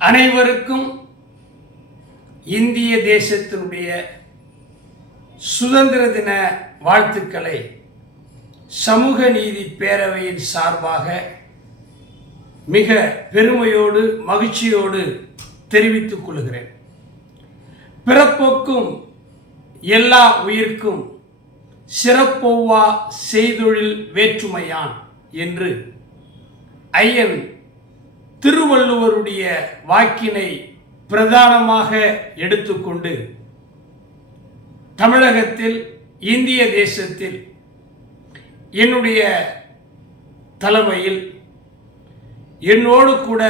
அனைவருக்கும் இந்திய தேசத்தினுடைய சுதந்திர தின வாழ்த்துக்களை சமூக நீதி பேரவையின் சார்பாக மிக பெருமையோடு மகிழ்ச்சியோடு தெரிவித்துக் கொள்கிறேன். பிறப்போக்கும் எல்லா உயிர்க்கும் சிறப்பொவ்வா செய்தொழில் வேற்றுமையான் என்று ஐயன் திருவள்ளுவருடைய வாக்கினை பிரதானமாக எடுத்துக்கொண்டு தமிழகத்தில் இந்திய தேசத்தில் என்னுடைய தலைமையில் என்னோடு கூட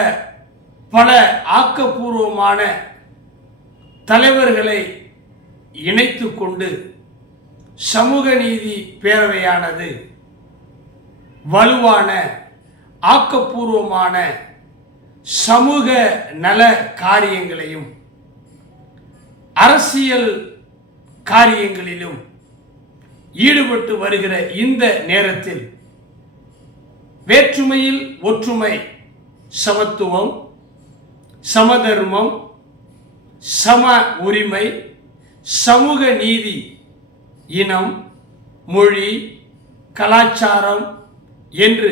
பல ஆக்கப்பூர்வமான தலைவர்களை இணைத்து கொண்டு சமூக நீதி பேரவையானது வலுவான ஆக்கப்பூர்வமான சமூக நல காரியங்களையும் அரசியல் காரியங்களிலும் ஈடுபட்டு வருகிற இந்த நேரத்தில் வேற்றுமையில் ஒற்றுமை சமத்துவம் சமதர்மம் சம உரிமை சமூக நீதி இனம் மொழி கலாச்சாரம் என்று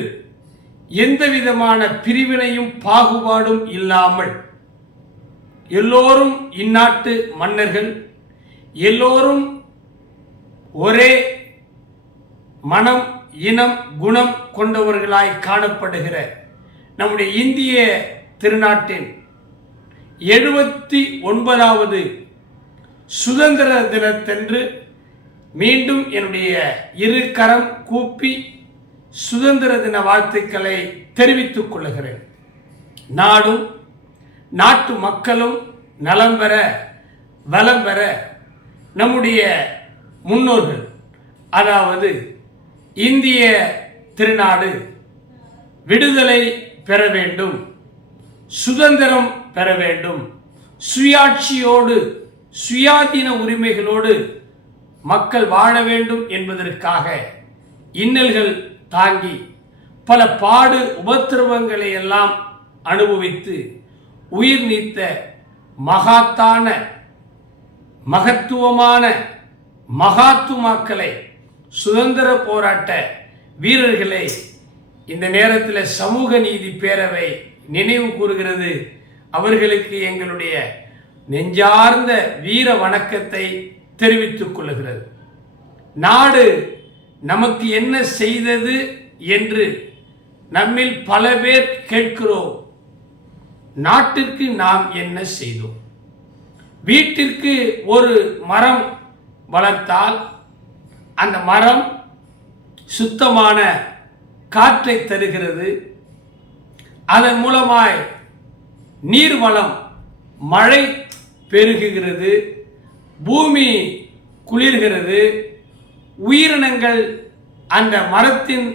எந்த விதமான பிரிவினையும் பாகுபாடும் இல்லாமல் எல்லோரும் இந்நாட்டு மன்னர்கள் எல்லோரும் ஒரே மனம் இனம் குணம் கொண்டவர்களாய் காணப்படுகிற நம்முடைய இந்திய திருநாட்டின் எழுபத்தி ஒன்பதாவது சுதந்திர தினத்தன்று மீண்டும் என்னுடைய இரு கரம் கூப்பி சுதந்திர தின வாழ்த்துக்களை தெரிவித்துக் கொள்கிறேன். நாடும் நாட்டு மக்களும் நலம் பெற வலம் பெற நம்முடைய முன்னோர்கள் அதாவது இந்திய திருநாடு விடுதலை பெற வேண்டும் சுதந்திரம் பெற வேண்டும் சுயாட்சியோடு சுயாதீன உரிமைகளோடு மக்கள் வாழ வேண்டும் என்பதற்காக இன்னல்கள் தாங்கி பல பாடு உபத்திரவங்களை எல்லாம் அனுபவித்து உயிர் நீத்த மகாத்தான மகத்துவமான மகாத்துமாக்களை சுதந்திர போராட்ட வீரர்களை இந்த நேரத்தில் சமூக நீதி பேரவை நினைவு கூறுகிறது. அவர்களுக்கு எங்களுடைய நெஞ்சார்ந்த வீர வணக்கத்தை தெரிவித்துக் கொள்ளுகிறது. நாடு நமக்கு என்ன செய்தது என்று நம்மில் பல பேர் கேட்கிறோம். நாட்டிற்கு நாம் என்ன செய்தோம்? வீட்டிற்கு ஒரு மரம் வளர்த்தால் அந்த மரம் சுத்தமான காற்றை தருகிறது. அதன் மூலமாய் நீர்வளம் மழை பெருகுகிறது பூமி குளிர்கிறது உயிரினங்கள் அந்த மரத்தின்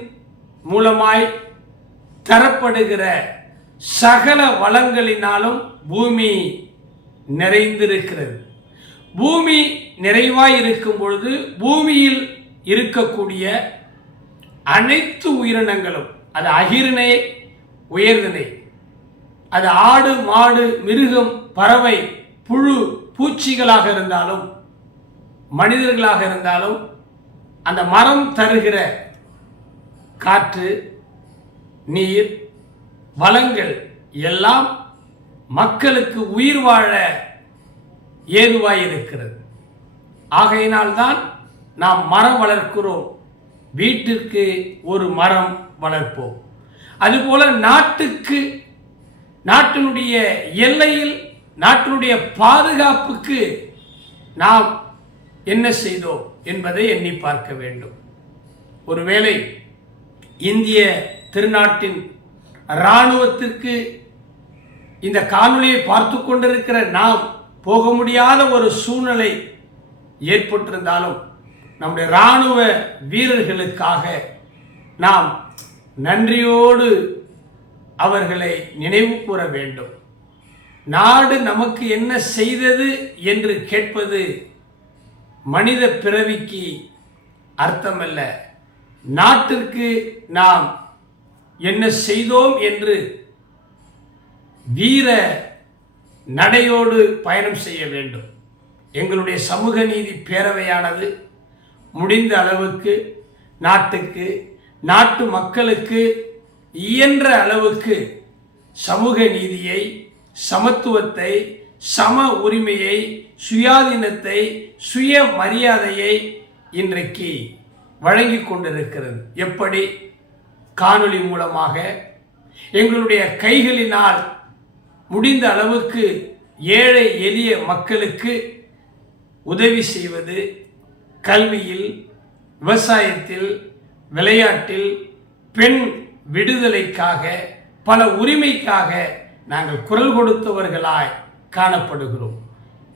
மூலமாய் தரப்படுகிற சகல வளங்களினாலும் பூமி நிறைந்திருக்கிறது. பூமி நிறைவாய் இருக்கும் பொழுது பூமியில் இருக்கக்கூடிய அனைத்து உயிரினங்களும் அது அகிரினை உயர்தினை அது ஆடு மாடு மிருகம் பறவை புழு பூச்சிகளாக இருந்தாலும் மனிதர்களாக இருந்தாலும் அந்த மரம் தருகிற காற்று நீர் வளங்கள் எல்லாம் மக்களுக்கு உயிர் வாழ ஏதுவாய் இருக்கிறது ஆகையினால்தான் நாம் மரம் வளர்க்கிறோம். வீட்டிற்கு ஒரு மரம் வளர்ப்போம். அதுபோல நாட்டுக்கு நாட்டினுடைய எல்லையில் நாட்டினுடைய பாதுகாப்புக்கு நாம் என்ன செய்தோம் என்பதை எண்ணி பார்க்க வேண்டும். ஒருவேளை இந்திய திருநாட்டின் இராணுவத்திற்கு இந்த காணொலியை பார்த்து கொண்டிருக்கிற நாம் போக முடியாத ஒரு சூழ்நிலை ஏற்பட்டிருந்தாலும் நம்முடைய இராணுவ வீரர்களுக்காக நாம் நன்றியோடு அவர்களை நினைவு கூற வேண்டும். நாடு நமக்கு என்ன செய்தது என்று கேட்பது மனித பிறவிக்கு அர்த்தமல்ல. நாட்டிற்கு நாம் என்ன செய்தோம் என்று வீர நடையோடு பயணம் செய்ய வேண்டும். எங்களுடைய சமூக நீதி பேரவையானது முடிந்த அளவுக்கு நாட்டுக்கு நாட்டு மக்களுக்கு இயன்ற அளவுக்கு சமூக நீதியை சமத்துவத்தை சம உரிமையை சுயாதீனத்தை சுய மரியாதையை இன்றைக்கு வழங்கி கொண்டிருக்கிறது. எப்படி? காணொளி மூலமாக. எங்களுடைய கைகளினால் முடிந்த அளவுக்கு ஏழை எளிய மக்களுக்கு உதவி செய்வது கல்வியில் விவசாயத்தில் விளையாட்டில் பெண் விடுதலைக்காக பல உரிமைக்காக நாங்கள் குரல் கொடுத்தவர்களாய் காணப்படுகிறோம்.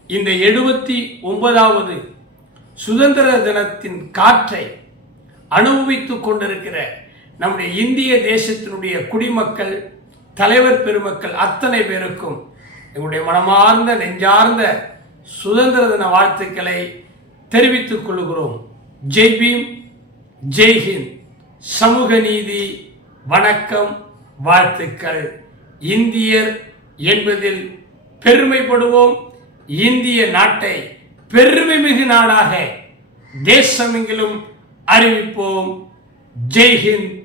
இந்த எழுபத்தி ஒன்பதாவது சுதந்திர தினத்தின் காற்றை அனுபவித்துக் கொண்டிருக்கிற நம்முடைய இந்திய தேசத்தினுடைய குடிமக்கள் தலைவர் பெருமக்கள் அத்தனை பேருக்கும் எங்களுடைய மனமார்ந்த நெஞ்சார்ந்த சுதந்திர தின வாழ்த்துக்களை தெரிவித்துக் கொள்கிறோம். ஜெய் பீம் ஜெய்ஹிந்த் சமூக நீதி வணக்கம் வாழ்த்துக்கள். இந்தியர் என்பதில் பெருமைப்படுவோம். இந்திய நாட்டை பெருமை மிகு நாடாக தேசமெங்கிலும் அறிவிப்போம். ஜெய்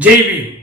ஹிந்த்